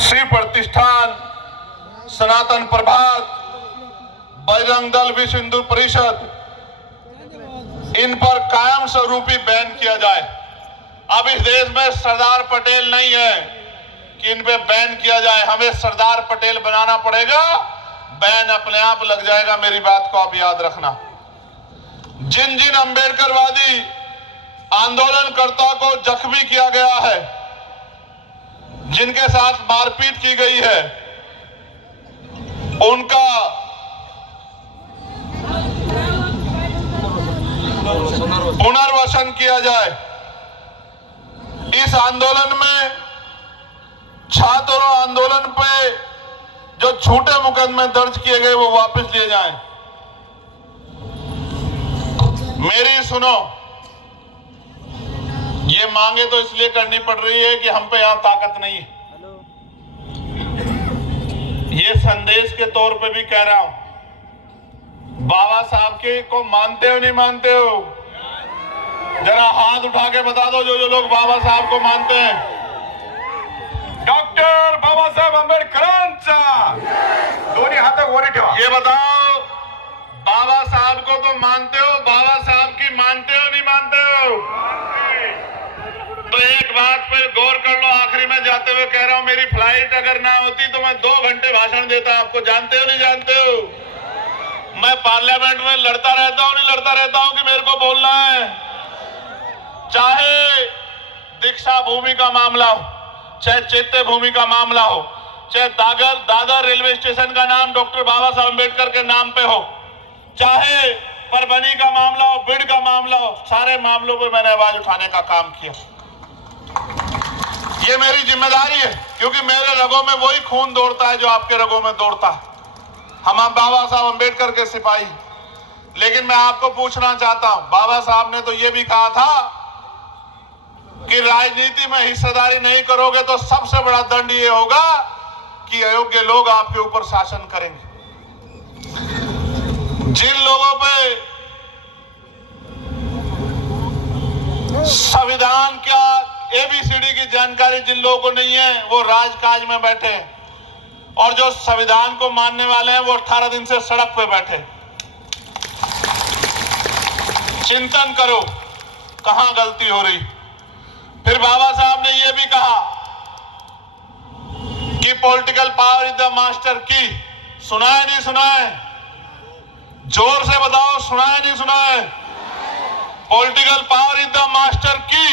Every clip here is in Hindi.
शिव प्रतिष्ठान, सनातन प्रभात, बजरंग दल, विश्व हिंदू परिषद, इन पर कायम स्वरूपी बैन किया जाए। अब इस देश में सरदार पटेल नहीं है कि इन पे बैन किया जाए, हमें सरदार पटेल बनाना पड़ेगा, बैन अपने आप लग जाएगा। मेरी बात को आप याद रखना। जिन जिन अंबेडकरवादी आंदोलनकर्ता को जख्मी किया गया है, जिनके साथ मारपीट की गई है, उनका पुनर्वसन किया जाए। इस आंदोलन में छात्रों आंदोलन पे जो झूठे मुकदमे दर्ज किए गए वो वापस लिए जाएं। मेरी सुनो, ये मांगे तो इसलिए करनी पड़ रही है कि हम पे यहां ताकत नहीं है। ये संदेश के तौर पे भी कह रहा हूं, बाबा साहब के को मानते हो नहीं मानते हो? जरा हाथ उठा के बता दो जो जो लोग बाबा साहब को मानते हैं। डॉक्टर बाबासाहेब आंबेडकरांचा दोन्ही हात वर ठेवा। ये बताओ, बाबा साहब को तो मानते हो, बाबा साहब की मानते हो नहीं मानते हो? तो एक बात पर गौर कर लो, आखिरी में जाते हुए कह रहा हूं, मेरी फ्लाइट अगर ना होती तो मैं 2 घंटे भाषण देता। आपको जानते हो नहीं जानते हो? मैं पार्लियामेंट में लड़ता रहता हूं, नहीं लड़ता रहता हूं कि मेरे को बोलना है। चाहे दीक्षा भूमि का मामला हो, चाहे चैत्य भूमि का मामला हो, चाहे दादर रेलवे स्टेशन का नाम डॉक्टर बाबा साहब अम्बेडकर के नाम पे हो, चाहे परभनी का मामला हो, बिड का मामला हो, सारे मामलों पे मैंने आवाज उठाने का काम किया। ये मेरी जिम्मेदारी है, क्योंकि मेरे रगों में वही खून दौड़ता है जो आपके रगों में दौड़ता है। हम बाबा साहब अम्बेडकर के सिपाही। लेकिन मैं आपको पूछना चाहता हूं, बाबा साहब ने तो ये भी कहा था कि राजनीति में हिस्सेदारी नहीं kरोगे तो सबसे बड़ा दंड ये होगा कि अयोग्य लोग आपके ऊपर शासन करेंगे। जिन लोगों पे संविधान का ABCD की जानकारी जिन लोगों को नहीं है, वो राजकाज में बैठे हैं, और जो संविधान को मानने वाले हैं वो 18 दिन से सड़क पे बैठे। चिंतन करो कहां गलती हो रही। फिर बाबा साहब ने यह भी कहा कि political power is the master की। सुना है नहीं सुना है? जोर से बताओ, सुना है नहीं सुना है? Political power is the master की।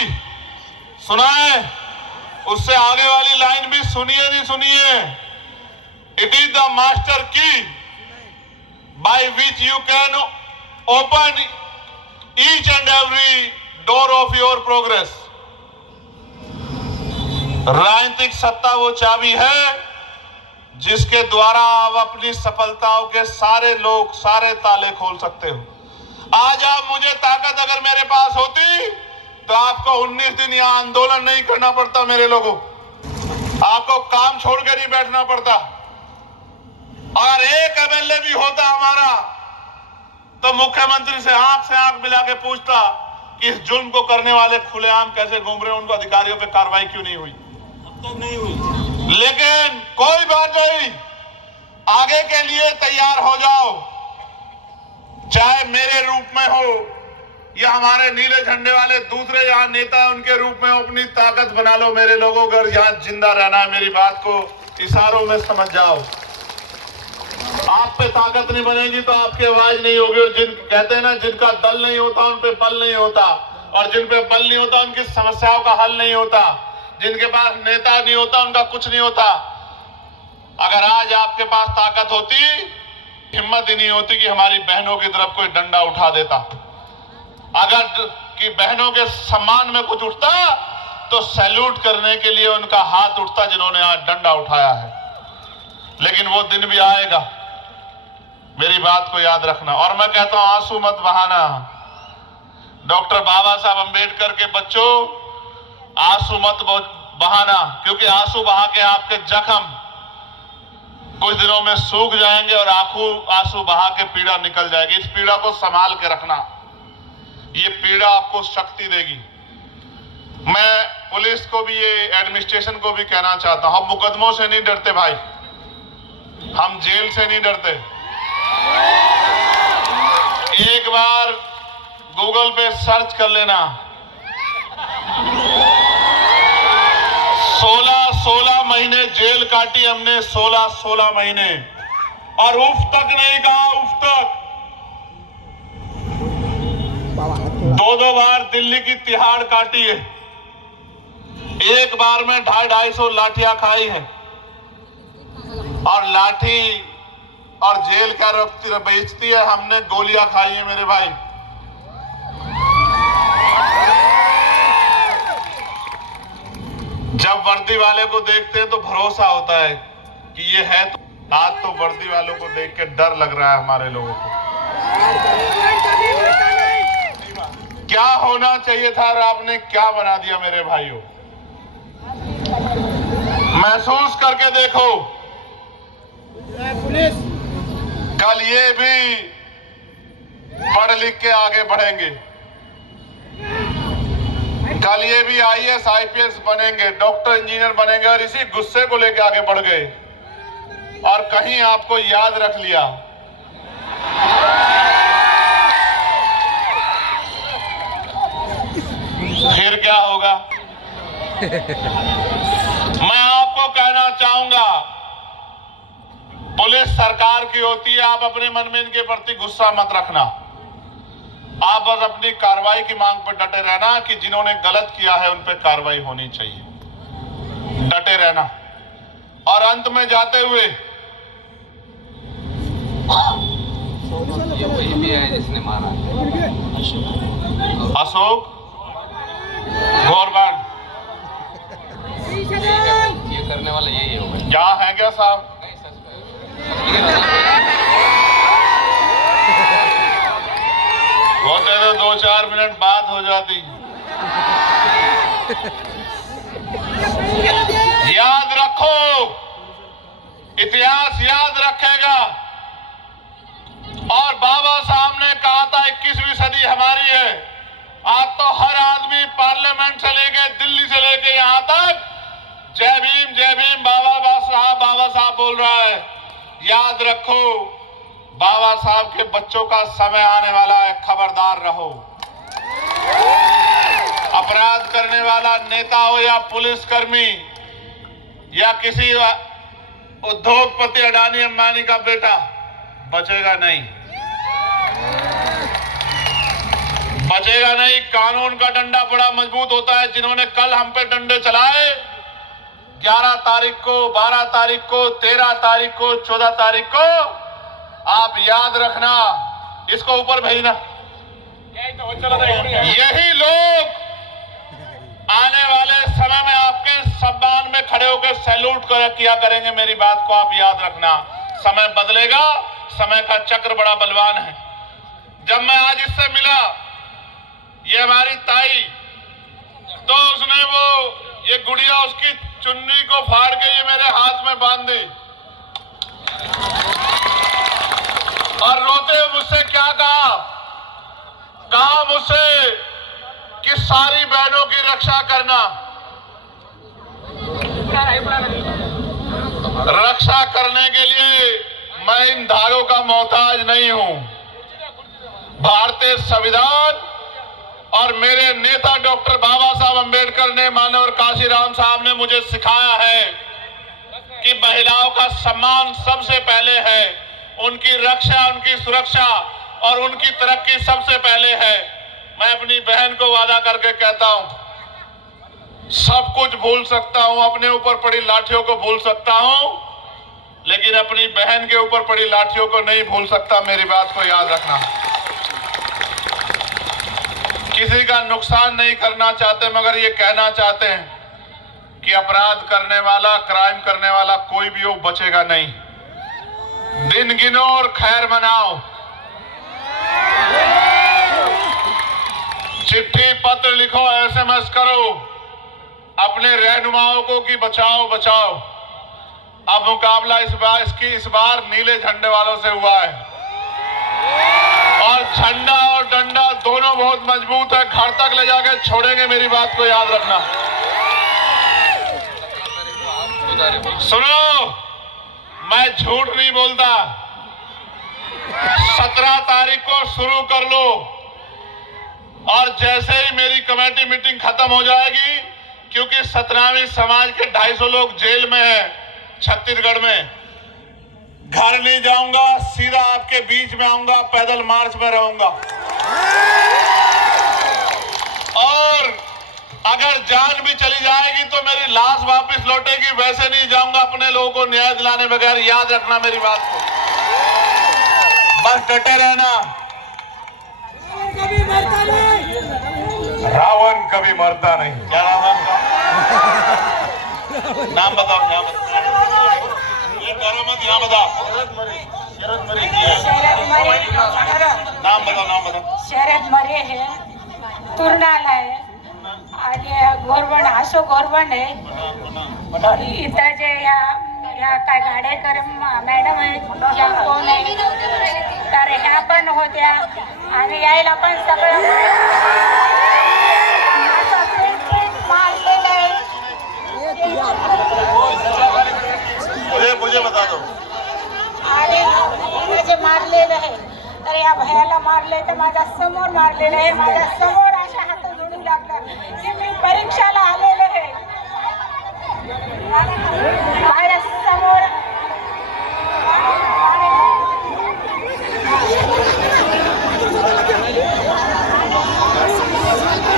सुना है? उससे आगे वाली लाइन भी सुनिए नहीं सुनिए? इट इज द मास्टर की by which you can open each and every door of your progress. राजनीतिक सत्ता वो चाबी है जिसके द्वारा आप अपनी सफलताओं के सारे लोग, सारे ताले खोल सकते हो। आज आप मुझे ताकत अगर मेरे पास होती तो आपको 19 दिन यहां आंदोलन नहीं करना पड़ता। मेरे लोगों, आपको काम छोड़ के नहीं बैठना पड़ता। और एक MLA भी होता हमारा तो मुख्यमंत्री से आंख मिला के पूछता कि इस जुल्म को करने वाले खुलेआम कैसे घूम रहे हैं, उनको अधिकारियों पे कार्रवाई क्यों नहीं हुई? अब तक नहीं हुई। लेकिन कोई बात नहीं, आगे के लिए तैयार हो जाओ। चाहे मेरे रूप में हो या हमारे नीले झंडे वाले दूसरे यहाँ नेता उनके रूप में अपनी ताकत बना लो। मेरे लोगों, अगर यहाँ जिंदा रहना है, मेरी बात को इशारों में समझ जाओ। आप पे ताकत नहीं बनेगी तो आपकी आवाज नहीं होगी। और जिन कहते हैं ना, जिनका दल नहीं होता उन पे बल नहीं होता, और जिन पे बल नहीं होता उनकी समस्याओं का हल नहीं होता, जिनके पास नेता नहीं होता उनका कुछ नहीं होता। अगर आज आपके पास ताकत होती, हिम्मत ही नहीं होती कि हमारी बहनों की तरफ कोई डंडा उठा देता। अगर कि बहनों के सम्मान में कुछ उठता तो सैल्यूट करने के लिए उनका हाथ उठता जिन्होंने आज डंडा उठाया है। लेकिन वो दिन भी आएगा, मेरी बात को याद रखना। और मैं कहता हूं, आंसू मत बहाना। डॉक्टर बाबा साहब अम्बेडकर के बच्चों, आंसू मत बहाना, क्योंकि आंसू बहा के आपके जख्म कुछ दिनों में सूख जाएंगे और आंसू बहा के पीड़ा निकल जाएगी। इस पीड़ा को संभाल के रखना, ये पीड़ा आपको शक्ति देगी। मैं पुलिस को भी, ये एडमिनिस्ट्रेशन को भी कहना चाहता हूं, हम मुकदमों से नहीं डरते भाई, हम जेल से नहीं डरते। एक बार गूगल पे सर्च कर लेना, 16 महीने जेल काटी हमने, 16 महीने, और उफ तक नहीं कहा, उफ तक। 2 बार दिल्ली की तिहाड़ काटी है, एक बार में 250 लाठियां खाई हैं, और लाठी और जेल क्या बेचती है, हमने गोलियां खाई हैं मेरे भाई। जब वर्दी वाले को देखते हैं तो भरोसा होता है कि ये है, तो आज तो वर्दी वालों को देख के डर लग रहा है हमारे लोगों को। क्या होना चाहिए था और आपने क्या बना दिया मेरे भाइयों। महसूस करके देखो, कल ये भी पढ़ लिख के आगे बढ़ेंगे, कल ये भी IAS IPS बनेंगे, डॉक्टर इंजीनियर बनेंगे, और इसी गुस्से को लेके आगे बढ़ गए और कहीं आपको याद रख लिया। फिर क्या होगा। मैं आपको कहना चाहूंगा, पुलिस सरकार की होती है, आप अपने मन में इनके प्रति गुस्सा मत रखना, आप बस अपनी कार्रवाई की मांग पर डटे रहना कि जिन्होंने गलत किया है उन पर कार्रवाई होनी चाहिए, डटे रहना। और अंत में जाते हुए, जिसने मारा अशोक गौरबान, ये करने वाला यही होगा। क्या है क्या साहब? होते तो 2-4 मिनट बात हो जाती। याद रखो, इतिहास याद रखेगा। और बाबा साहब ने कहा था 21वीं सदी हमारी है। आज तो हर आदमी पार्लियामेंट से लेके दिल्ली से लेके यहां तक जय भीम बाबा साहब बोल रहा है। याद रखो, बाबा साहब के बच्चों का समय आने वाला है, खबरदार रहो। अपराध करने वाला नेता हो या पुलिसकर्मी या किसी उद्योगपति अडानी अंबानी का बेटा, बचेगा नहीं, बचेगा नहीं। कानून का डंडा बड़ा मजबूत होता है। जिन्होंने कल हम पे डंडे चलाए, 11 तारीख को, 12 तारीख को, 13 तारीख को, 14 तारीख को, आप याद रखना, इसको ऊपर भेजना। यही लोग आने वाले समय में आपके सम्मान में खड़े होकर सैल्यूट किया करेंगे। मेरी बात को आप याद रखना। समय बदलेगा, समय का चक्र बड़ा बलवान है। जब मैं आज इससे मिला, ये हमारी ताई, तो उसने ये गुड़िया उसकी चुन्नी को फाड़ के ये मेरे हाथ में बांध दी और रोते हुए मुझसे क्या कहा मुझसे कि सारी बहनों की रक्षा करना। रक्षा करने के लिए मैं इन धागों का मोहताज नहीं हूं। भारतीय संविधान और मेरे नेता डॉक्टर बाबा साहब अंबेडकर ने, मानव काशीराम साहब ने मुझे सिखाया है कि महिलाओं का सम्मान सबसे पहले है, उनकी रक्षा, उनकी सुरक्षा और उनकी तरक्की सबसे पहले है। मैं अपनी बहन को वादा करके कहता हूं, सब कुछ भूल सकता हूं, अपने ऊपर पड़ी लाठियों को भूल सकता हूं, लेकिन अपनी बहन के ऊपर पड़ी लाठियों को नहीं भूल सकता। मेरी बात को याद रखना। किसी का नुकसान नहीं करना चाहते, मगर ये कहना चाहते हैं कि अपराध करने वाला, क्राइम करने वाला कोई भी हो, बचेगा नहीं। दिन गिनो और खैर मनाओ। चिट्ठी पत्र लिखो, SMS करो अपने रहनुमाओं को कि बचाओ बचाओ। अब मुकाबला इस बार नीले झंडे वालों से हुआ है और झंडा और डंडा दोनों बहुत मजबूत है। घर तक ले जाके छोड़ेंगे, मेरी बात को याद रखना। उतारे बोल। सुनो, मैं झूठ नहीं बोलता। 17 तारीख को शुरू कर लो और जैसे ही मेरी कमेटी मीटिंग खत्म हो जाएगी, क्योंकि सतनामी समाज के 250 लोग जेल में हैं छत्तीसगढ़ में, घर नहीं जाऊंगा, सीधा आपके बीच में आऊंगा, पैदल मार्च में रहूंगा। और अगर जान भी चली जाएगी तो मेरी लाश वापस लौटेगी, वैसे नहीं जाऊंगा अपने लोगों को न्याय दिलाने बगैर। याद रखना मेरी बात को, बस डटे रहना। रावण कभी मरता नहीं। क्या रावण का नाम बताओ, नाम बताओ, ये करो मत, यहाँ बताओ, नाम बताओ, नाम बताओ। शरद मरे है, तुरनाला है आणि गोरवण आशो गोरवण आहे इथं जे या काय गाडेकर मॅडम आहेत या कोण आहे तर ह्या पण होत्या आणि यायला पण सगळं मारलेलं आहे। मुझे बता दो। आणि जे मारलेलं आहे तर या भयाला मारले तर माझ्या समोर मारलेलं आहे, माझ्या समोर अशा हात जोडू लागला की मी परीक्षाला आलेले आहे, माझ्या समोर।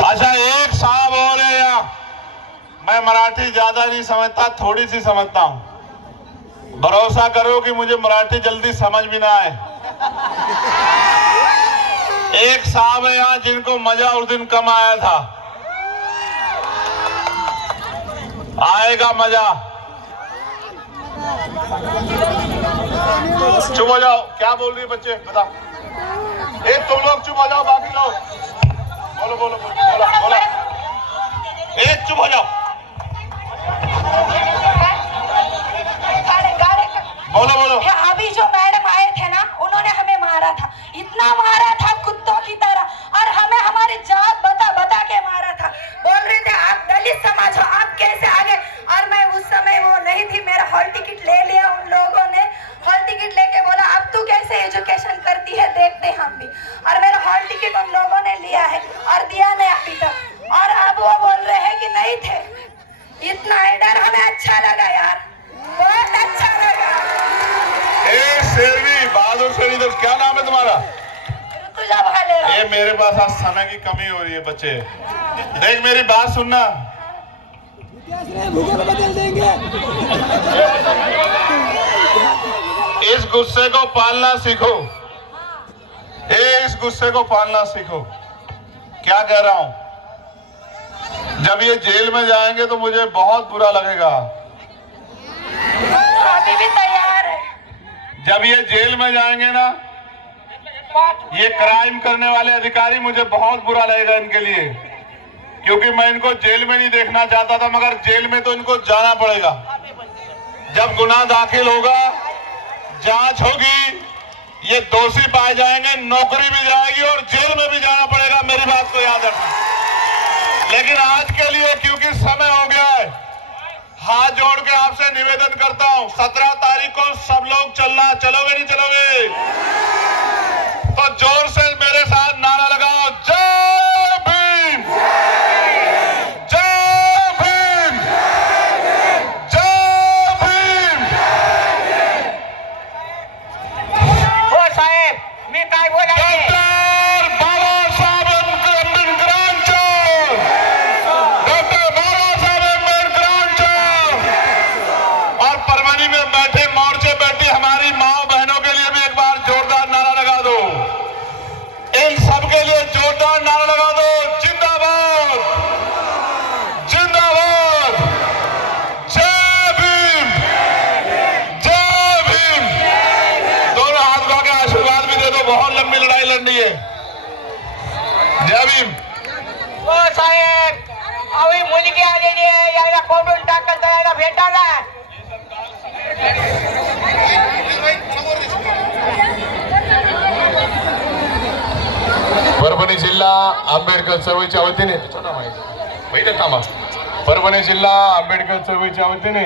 अच्छा, एक साहब और है यहाँ, मैं मराठी ज्यादा नहीं समझता, थोड़ी सी समझता हूँ। भरोसा करो कि मुझे मराठी जल्दी समझ भी ना आए। एक साहब है यहाँ जिनको मजा उस दिन कम आया था, आएगा मजा। चुप हो जाओ, क्या बोल रही है बच्चे बताओ। एक तुम लोग चुप हो जाओ, बाकी लोग बोलो बोलो बोलो बोलो। एक चुप हो जाओ, बोलो बोलो। अभी जो मैडम आए थे ना, उन्होंने हमें मारा था, इतना मारा था कुत्तों की तरह, और हमें हमारी जात बता बता के मारा था। बोल रहे थे आप दलित समाज हो, आप कैसे आगे। और मैं उस समय वो नहीं थी, मेरा हॉल टिकट ले लिया उन लोगों ने, हॉल टिकट लेके बोला अब तू कैसे एजुकेशन करती है देखते हैं हम भी। और मेरा हॉल टिकट उन लोगों ने लिया है और दिया नहीं अभी तक, और अब वो बोल रहे हैं कि नहीं थे। इतना डर हमें अच्छा लगा यार, बहुत अच्छा लगा। शेरवी बहादुर शेरवी, तो क्या नाम है तुम्हारा? तुझा भाले ये मेरे पास आज समय की कमी हो रही है बच्चे, देख मेरी बात सुनना। भूगोल बदल देंगे। इस गुस्से को पालना सीखो, इस गुस्से को पालना सीखो। क्या कह रहा हूं, जब ये जेल में जाएंगे तो मुझे बहुत बुरा लगेगा। अभी भी तैयार है। जब ये जेल में जाएंगे ना, ये क्राइम करने वाले अधिकारी, मुझे बहुत बुरा लगेगा इनके लिए, क्योंकि मैं इनको जेल में नहीं देखना चाहता था, मगर जेल में तो इनको जाना पड़ेगा। जब गुनाह दाखिल होगा, जांच होगी, ये दोषी पाए जाएंगे, नौकरी भी जाएगी और जेल में भी जाना पड़ेगा, मेरी बात को याद रखना। लेकिन आज के लिए क्योंकि समय हो गया है, हाथ जोड़ के आपसे निवेदन करता हूं, 17 तारीख को सब लोग चलना। चलोगे नहीं चलोगे? तो जोर से मेरे साथ नारा लगाओ, जय भीम, जय भीम, जय भीम। हो साहेब, मी काय बोलायचे? डॉक्टर बाबासाहेब आंबेडकरांच्या, डॉक्टर बाबासाहेब आंबेडकरांच्या। और परभणी में बैठे, मोर्चे बैठी हमारी माओ बहनों के लिए भी एक बार जोरदार नारा लगा दो। इन सबके लिए जोरदार नारा लगा दो, जिंदाबाद, जिंदाबाद, जय भीम, जय भीम। दोनों हाथ उठा के आशीर्वाद भी दे दो, बहुत लंबी लड़ाई लड़नी है। जय भीम। हो साहेब, अवी मुलगी आलेली आहे, याला कोंडून टाकल तर याला भेटायला। परभणी जिल्हा आंबेडकर चळवळीच्या वतीने, थांबा, परभणी जिल्हा आंबेडकर चळवळीच्या वतीने